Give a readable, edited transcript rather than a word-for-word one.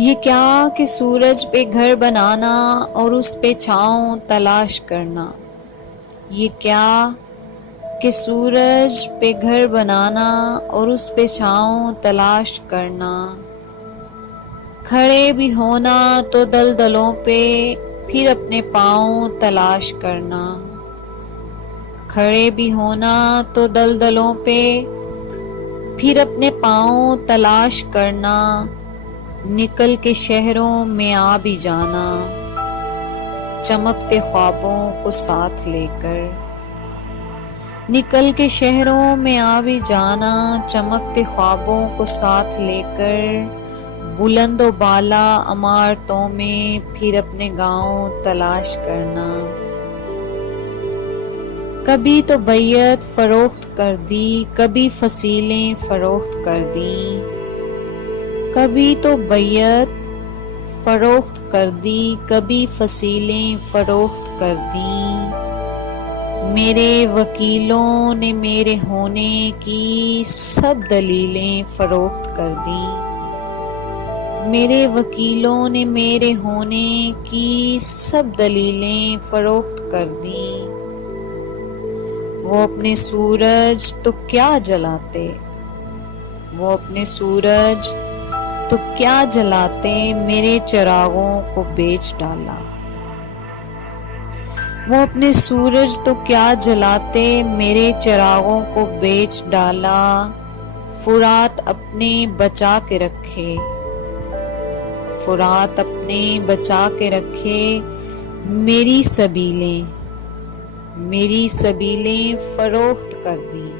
یہ کیا کہ سورج پہ گھر بنانا اور اس پہ چھاؤں تلاش کرنا. یہ کیا کہ سورج پہ گھر بنانا اور اس پہ چھاؤں تلاش کرنا. کھڑے بھی ہونا تو دلدلوں پہ پھر اپنے پاؤں تلاش کرنا. کھڑے بھی ہونا تو دلدلوں پہ پھر اپنے پاؤں تلاش کرنا. نکل کے شہروں میں آ بھی جانا چمکتے خوابوں کو ساتھ لے کر. نکل کے شہروں میں آ بھی جانا چمکتے خوابوں کو ساتھ لے کر. بلند و بالا عمارتوں میں پھر اپنے گاؤں تلاش کرنا. کبھی تو بیعت فروخت کر دی کبھی فصیلیں فروخت کر دیں. کبھی تو بیعت فروخت کر دی کبھی فصیلیں فروخت کر دیں. میرے وکیلوں نے میرے ہونے کی سب دلیلیں فروخت کر دیں. میرے وکیلوں نے میرے ہونے کی سب دلیلیں فروخت کر دیں. وہ اپنے سورج تو کیا جلاتے وہ اپنے سورج تو کیا جلاتے میرے چراغوں کو بیچ ڈالا. وہ اپنے سورج تو کیا جلاتے میرے چراغوں کو بیچ ڈالا. فرات اپنے بچا کے رکھے فرات اپنے بچا کے رکھے. میری سبیلیں فروخت کر دیں.